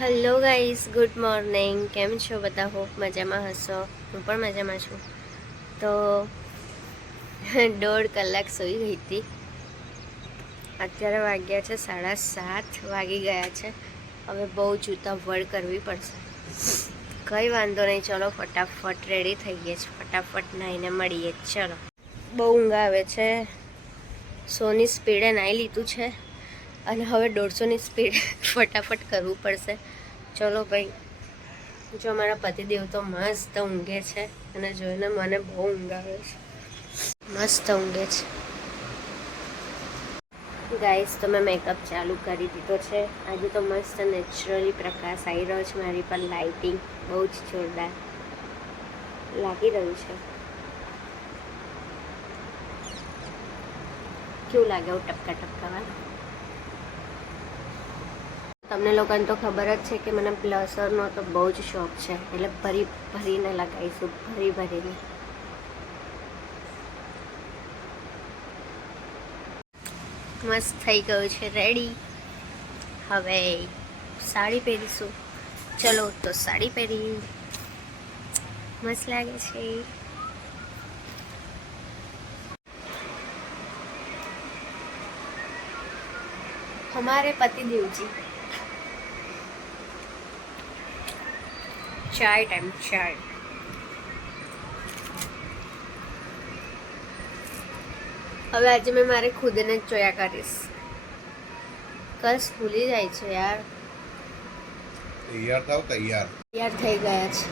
Hello guys good morning કેમ છો બધા? હોપ મજામાં હશો. હું પણ મજામાં છું. તો, દોઢ કલાક સૂઈ ગઈ હતી. અત્યારે વાગ્યા છે સાડા સાત. વાગી ગયા છે. હવે બહુ જૂતા વડ કરવી પડશે. કંઈ વાંધો નહીં. ચલો, ફટાફટ રેડી થઈ ગયા છે. ફટાફટ નાહીને મળીએ. ચલો. બહુ ઊંઘ આવે છે. સોની સ્પીડે નાહી લીધું છે. અને હવે દોઢસોની સ્પીડ ફટાફટ કરવું પડશે. ચલો ભાઈ, જો મારા પતિદેવ તો મસ્ત ઊંઘે છે અને જોઈને મને બહુ ઊંઘ આવે છે. મસ્ત ઊંઘે છે. ગાઈસ તો મેં મેકઅપ ચાલુ કરી દીધો છે. આજે તો મસ્ત નેચરલી પ્રકાશ આવી રહ્યો છે. મારી પર લાઇટિંગ બહુ જ જોરદાર લાગી રહ્યું છે. કેવું લાગે હું ટપકા ટપકાવા તમને લોકોને તો ખબર જ છે કે મને બ્લશરનો તો બહુ જ શોખ છે એટલે ભરી ભરીને લગાવીશું ભરી ભરીને મસ્ત થઈ ગયું છે રેડી હવે સાડી પહેરીશું ચલો તો સાડી પહેરી મસ્ત લાગે છે हमारे पति देव जी ચાય ટાઈમ ચાય. હવે આજે મેં મારે ખુદને જ જોયા કરીશ. કસ ભૂલી જાય છે યાર. તૈયાર થાવ તૈયાર. તૈયાર થઈ ગયા છે.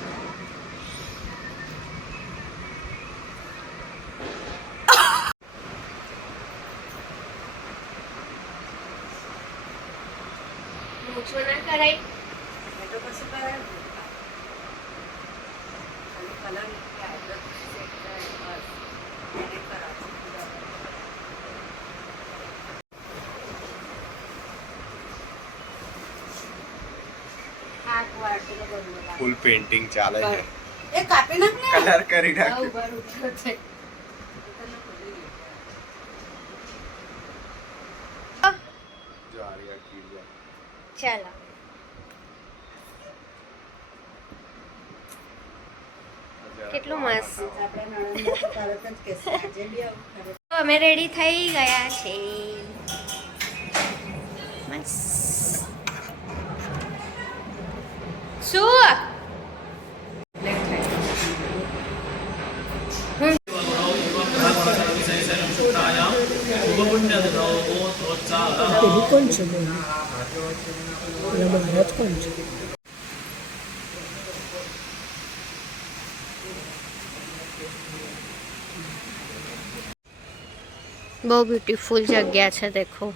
મૂછો ના કરાય. બતાવો. ફૂલ પેઇન્ટિંગ ચાલે છે એ કાપી નાખ ને કલર કરી નાખ. ચાલો કેટલું મસ્ત. અમે રેડી થઈ ગયા છે શું? કોણ છે? મહારાજ કોણ છે. બહુ બ્યુટીફુલ જગ્યા છે, દેખો.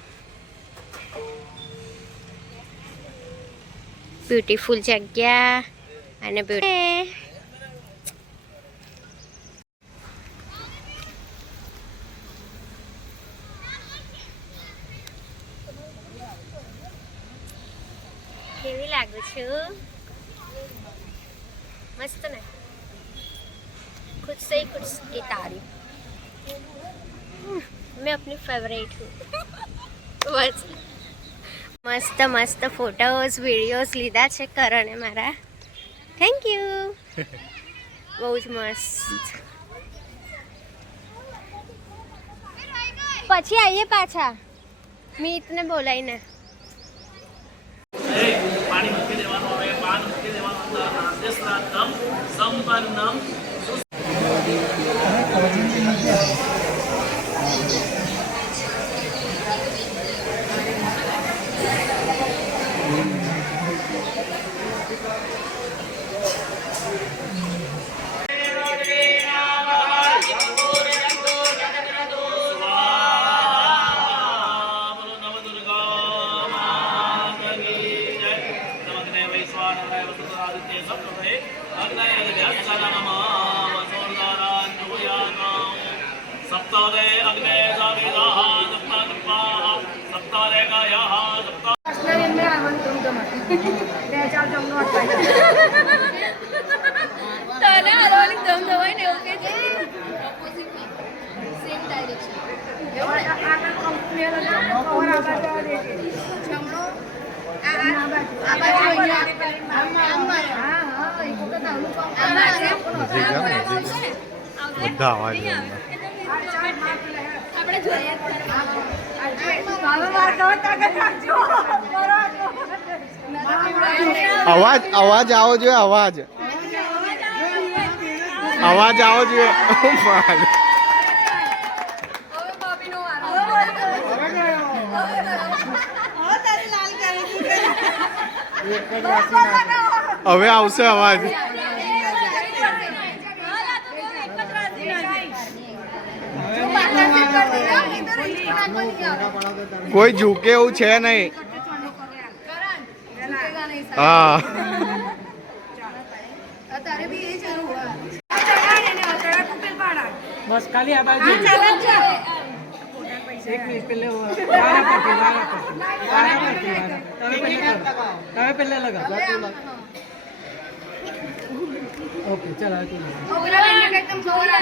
બ્યુટીફુલ જગ્યા અને બ્યુટી કેવી લાગુ છું મસ્ત ને? ખુદ સે ખુદ કી તારી. मैं अपनी फेवरेट हूँ બસ મસ્ત મસ્ત ફોટોઝ વિડીયોઝ લીધા છે કરણે મારા થેન્ક યુ બહુ જ મસ્ત પછી આવીએ પાછા મીતને બોલાવીને પાણી મૂકી દેવાનું હવે પાન મૂકી દેવાનું અંદર નાદ્યસ્નાતમ સંપન્નમ વસુધાદિત્ય સપ્તમય અગ્નય અગ્ન્યસ્સનમઃ અવાજ અવાજ અવાજ આવો જોઈએ અવાજ. અવાજ આવો જોઈએ. ઓ હવે આવશે અવાજ. કોઈ ઝૂકે એવું છે નહીં. હા. બસ ખાલી આ બાજુ. એક મિનિટ પેલે તમે પેલે લગાવો. તમે પહેલા લગાવો. ઓકે ચાલો લગાવ.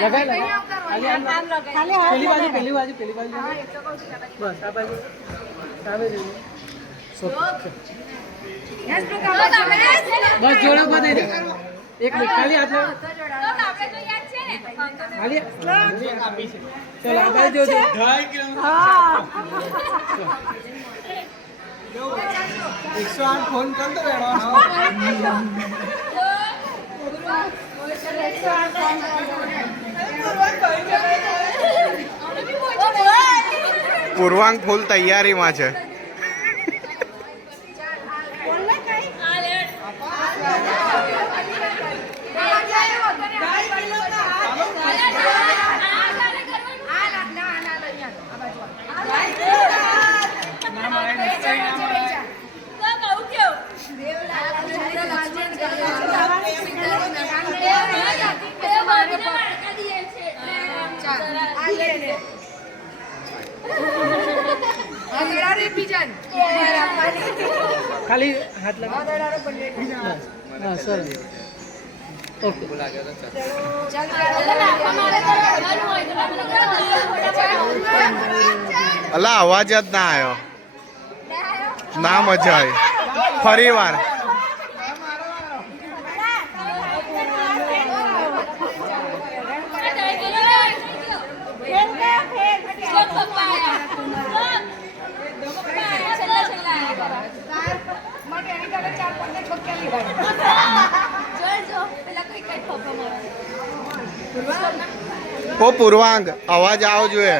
લગાવી પેલી બાજુ પેલી બાજુ પેલી બાજુ. બસ આ બાજુ સામે જોઈએ બસ ચલો આ બાજુ જોજો ફોન કરતો પૂર્વાંગ ફૂલ તૈયારીમાં છે. ખાલી હાથ હા અલા અવાજ જ ના આવ્યો. ના મજા આવી. ફરી વાર ઓ પૂર્વાંગ. અવાજ આવો જોઈએ.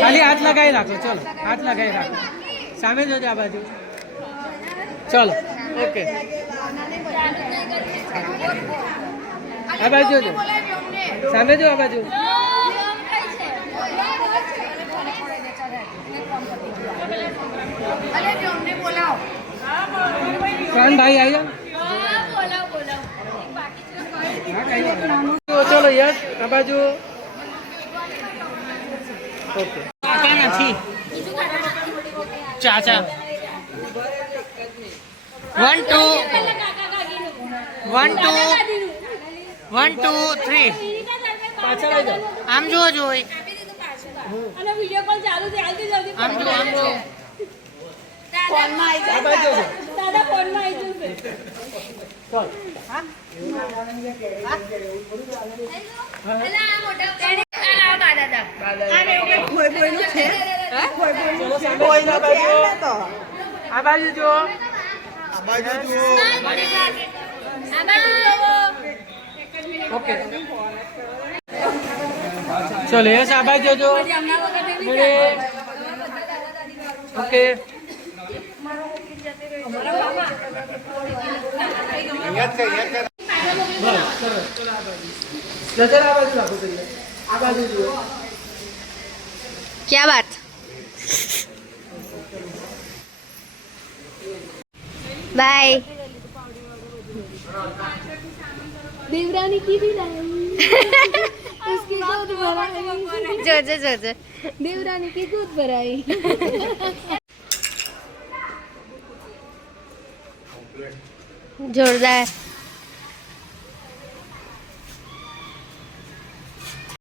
ખાલી હાથ લગાવી રાખો, ચલો. હાથ લગાવી રાખો. સામે જોજો આ બાજુ. ચલો, ઓકે. આ બાજુ જો. સામે જો આ બાજુ. ભાઈ આવી જાઓ ચલો યસ આ બાજુ. ઓકે. નથી ચાચા one two one two one two three આમ જુઓ જોઈ અને વીડિયો કોલ ચાલુ છે. જલ્દી જલ્દી આમ જુઓ આમ જુઓ. ફોનમાં આવી આ બાજુ જોજો બાજુ જુઓ. ઓકે. ચલો યસ આ બાજુ જોજો ઓકે નજર આ બાય દેવરાની કીધી લાવી उसकी गोद भराई જોજે જોજે देवरानी की गोद भराई જોરદાર